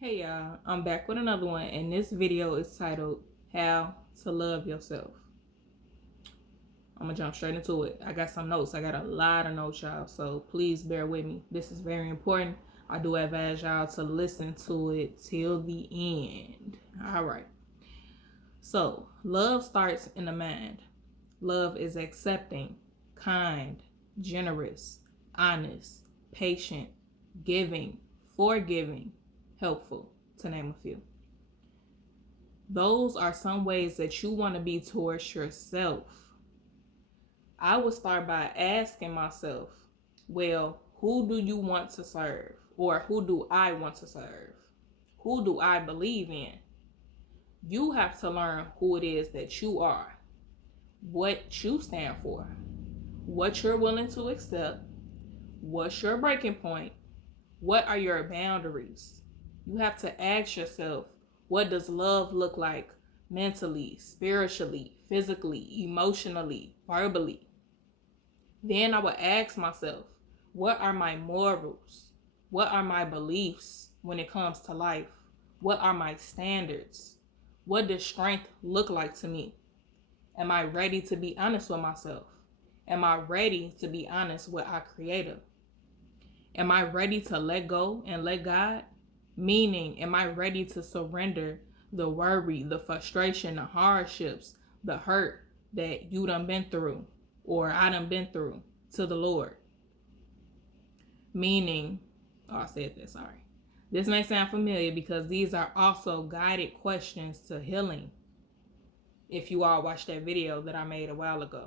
Hey y'all, I'm back with another one, and this video is titled How to Love Yourself. I'm gonna jump straight into it. I got some notes. I got a lot of notes, y'all, so please bear with me. This is very important. I do advise y'all to listen to it till the end. All right. So, love starts in the mind. Love is accepting, kind, generous, honest, patient, giving, forgiving, helpful, to name a few. Those are some ways that you want to be towards yourself. I would start by asking myself, well, who do you want to serve? Or who do I want to serve? Who do I believe in? You have to learn who it is that you are, what you stand for, what you're willing to accept, what's your breaking point, what are your boundaries. You have to ask yourself, what does love look like mentally, spiritually, physically, emotionally, verbally? Then I would ask myself, what are my morals? What are my beliefs when it comes to life? What are my standards? What does strength look like to me? Am I ready to be honest with myself? Am I ready to be honest with our Creator? Am I ready to let go and let God? Meaning, am I ready to surrender the worry, the frustration, the hardships, the hurt that you done been through or I done been through to the Lord? Meaning, I said this, sorry. This may sound familiar because these are also guided questions to healing. If you all watched that video that I made a while ago.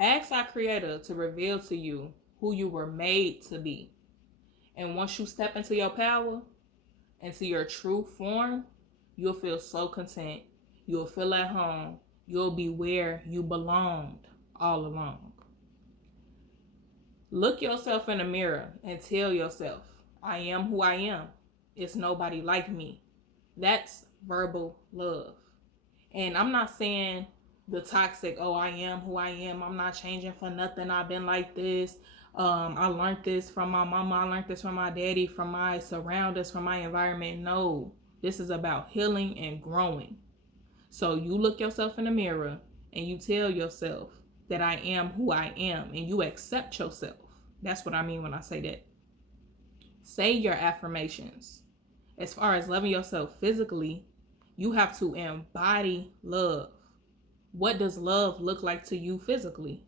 Ask our Creator to reveal to you who you were made to be. And once you step into your power, into your true form, you'll feel so content. You'll feel at home. You'll be where you belonged all along. Look yourself in the mirror and tell yourself, I am who I am. It's nobody like me. That's verbal love. And I'm not saying the toxic, oh, I am who I am. I'm not changing for nothing. I've been like this. I learned this from my mama. I learned this from my daddy, from my surroundings, from my environment. No, this is about healing and growing. So you look yourself in the mirror and you tell yourself that I am who I am, and you accept yourself. That's what I mean when I say that. Say your affirmations. As far as loving yourself physically, you have to embody love. What does love look like to you physically?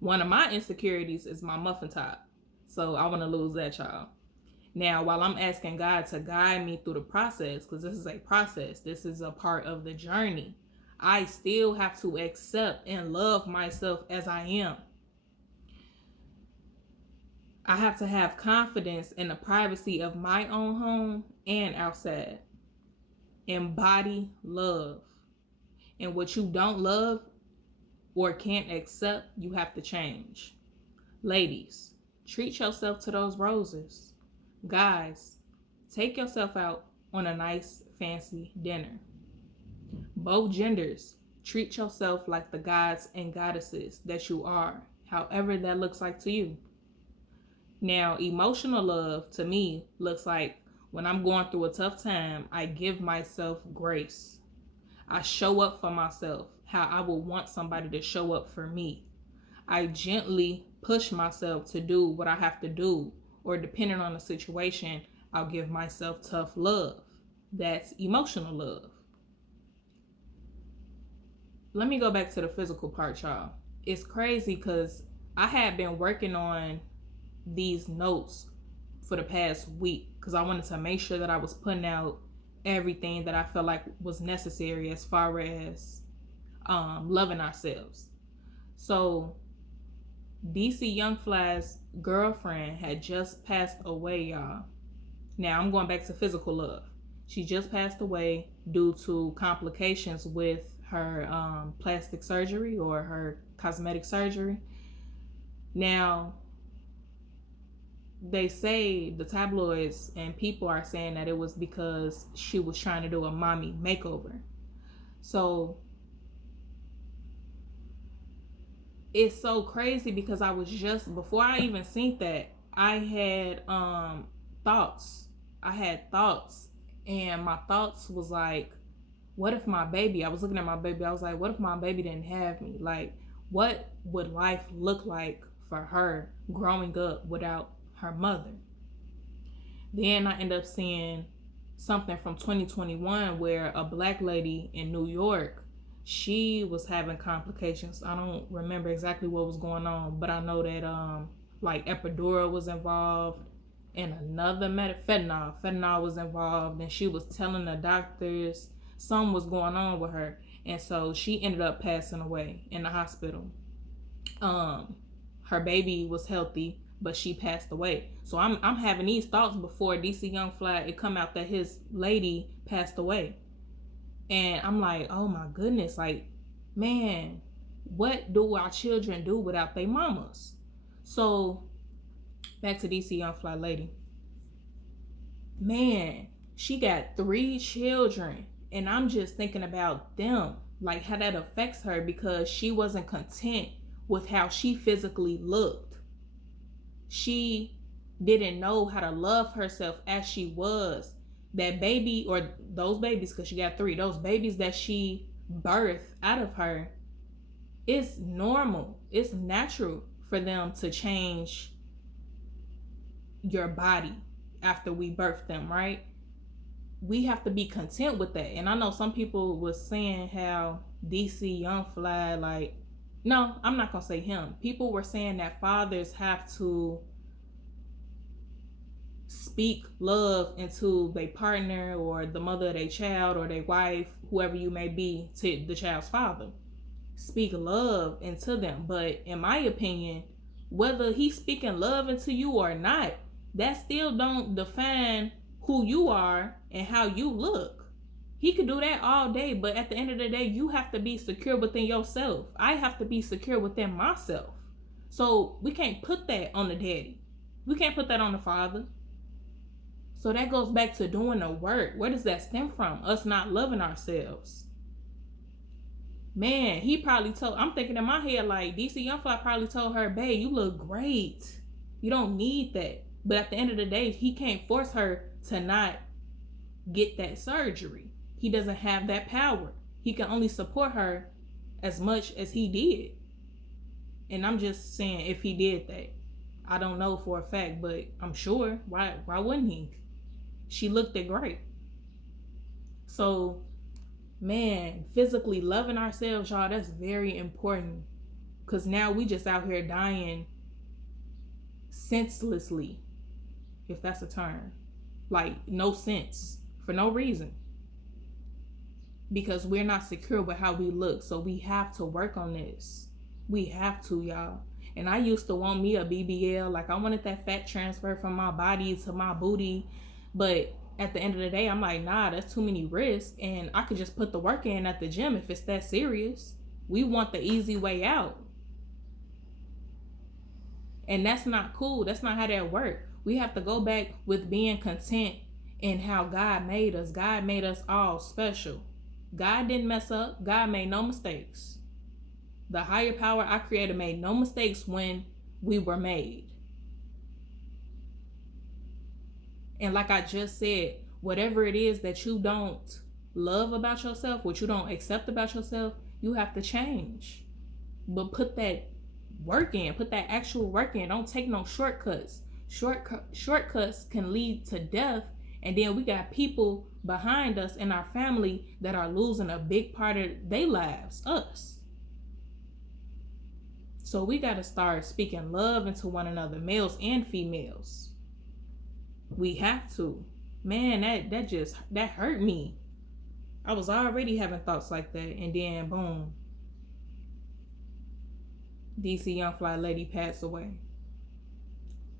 One of my insecurities is my muffin top. So I want to lose that, y'all. Now, while I'm asking God to guide me through the process, because this is a process, this is a part of the journey, I still have to accept and love myself as I am. I have to have confidence in the privacy of my own home and outside. Embody love. And what you don't love or can't accept, you have to change. Ladies, treat yourself to those roses. Guys, take yourself out on a nice fancy dinner. Both genders, treat yourself like the gods and goddesses that you are, however that looks like to you. Now, emotional love to me looks like when I'm going through a tough time, I give myself grace. I show up for myself how I would want somebody to show up for me. I gently push myself to do what I have to do, or depending on the situation, I'll give myself tough love. That's emotional love. Let me go back to the physical part, y'all. It's crazy because I had been working on these notes for the past week because I wanted to make sure that I was putting out everything that I felt like was necessary as far as loving ourselves. So DC Young Fly's girlfriend had just passed away, y'all. Now I'm going back to physical love. She just passed away due to complications with her plastic surgery or her cosmetic surgery. Now, they say, the tabloids and people are saying that it was because she was trying to do a mommy makeover. So it's so crazy because I was just, before I even seen that, I had thoughts. I had thoughts, and my thoughts was like, what if my baby, I was looking at my baby, I was like, what if my baby didn't have me? Like, what would life look like for her growing up without her mother? Then I ended up seeing something from 2021 where a black lady in New York, she was having complications. I don't remember exactly what was going on, but I know that like epidural was involved, and another fentanyl was involved, and she was telling the doctors something was going on with her, and so she ended up passing away in the hospital. Her baby was healthy, but she passed away. So I'm having these thoughts before DC Young Fly it come out that his lady passed away. And I'm like, oh my goodness, like, man, what do our children do without their mamas? So back to DC Young Fly lady. Man, she got 3 children, and I'm just thinking about them, like how that affects her, because she wasn't content with how she physically looked. She didn't know how to love herself as she was. That baby, or those babies, because she got 3, those babies that she birthed out of her, it's normal, it's natural for them to change your body after we birth them, right? We have to be content with that. And I know some people was saying how DC Young Fly, like, no, I'm not gonna say him. People were saying that fathers have to speak love into their partner or the mother of their child or their wife, whoever you may be, to the child's father. Speak love into them. But in my opinion, whether he's speaking love into you or not, that still don't define who you are and how you look. He could do that all day, but at the end of the day, you have to be secure within yourself. I have to be secure within myself. So we can't put that on the daddy. We can't put that on the father. So that goes back to doing the work. Where does that stem from? Us not loving ourselves. Man, he probably told, I'm thinking in my head, like, DC Young Fly probably told her, babe, you look great. You don't need that. But at the end of the day, he can't force her to not get that surgery. He doesn't have that power. He can only support her as much as he did. And I'm just saying, if he did that, I don't know for a fact, but I'm sure. Why wouldn't he? She looked it great. So, man, physically loving ourselves, y'all, that's very important. Because now we just out here dying senselessly, if that's a term. Like, no sense, for no reason. Because we're not secure with how we look. So we have to work on this. We have to, y'all. And I used to want me a BBL. Like, I wanted that fat transfer from my body to my booty. But at the end of the day, I'm like, nah, that's too many risks. And I could just put the work in at the gym if it's that serious. We want the easy way out. And that's not cool. That's not how that works. We have to go back with being content in how God made us. God made us all special. God didn't mess up. God made no mistakes. The higher power, our creator, made no mistakes when we were made. And like I just said, whatever it is that you don't love about yourself, what you don't accept about yourself, you have to change. But put that work in. Put that actual work in. Don't take no shortcuts. Shortcuts can lead to death. And then we got people behind us in our family that are losing a big part of their lives, us. So we got to start speaking love into one another, males and females. We have to. Man, that hurt me. I was already having thoughts like that, and then boom, DC Young Fly lady passed away,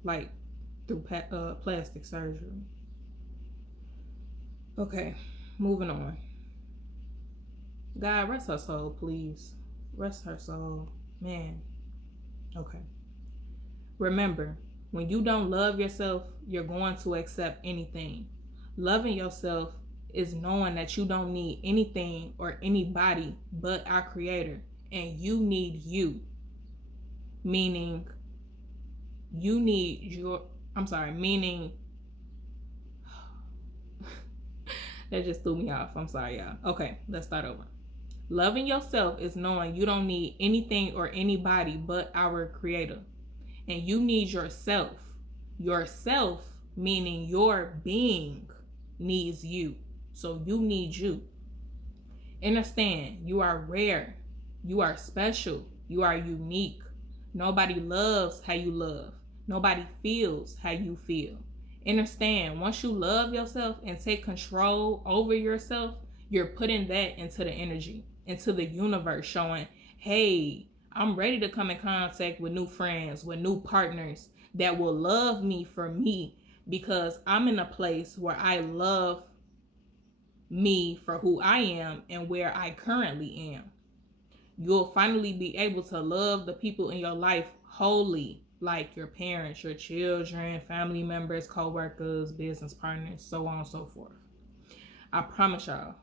like through plastic surgery. Okay, moving on. God, rest her soul, please. Rest her soul, man. Okay. Remember, when you don't love yourself, you're going to accept anything. Loving yourself is knowing that you don't need anything or anybody but our creator. And you need you. Meaning, you need your, meaning, That just threw me off. I'm sorry, y'all. Okay, let's start over. Loving yourself is knowing you don't need anything or anybody but our Creator. And you need yourself. Yourself, meaning your being, needs you. So you need you. Understand, you are rare. You are special. You are unique. Nobody loves how you love. Nobody feels how you feel. Understand, once you love yourself and take control over yourself, you're putting that into the energy, into the universe, showing, hey, I'm ready to come in contact with new friends, with new partners that will love me for me, because I'm in a place where I love me for who I am and where I currently am. You'll finally be able to love the people in your life wholly, like your parents, your children, family members, co-workers, business partners, so on and so forth. I promise y'all,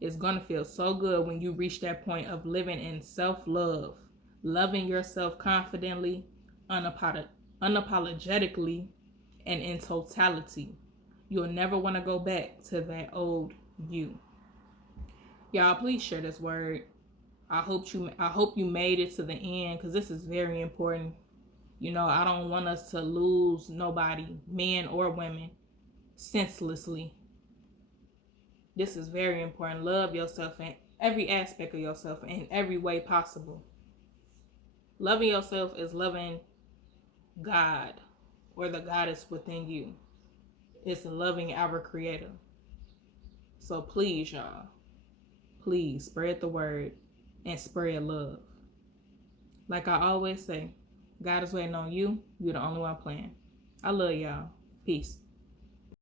it's gonna feel so good when you reach that point of living in self-love, loving yourself confidently, unapologetically, and in totality. You'll never want to go back to that old you. Y'all, please share this word. I hope you made it to the end, because this is very important. You know, I don't want us to lose nobody, men or women, senselessly. This is very important. Love yourself in every aspect of yourself, in every way possible. Loving yourself is loving God, or the goddess within you. It's loving our Creator. So please, y'all, please spread the word and spread love. Like I always say, God is waiting on you. You're the only one playing. I love y'all. Peace.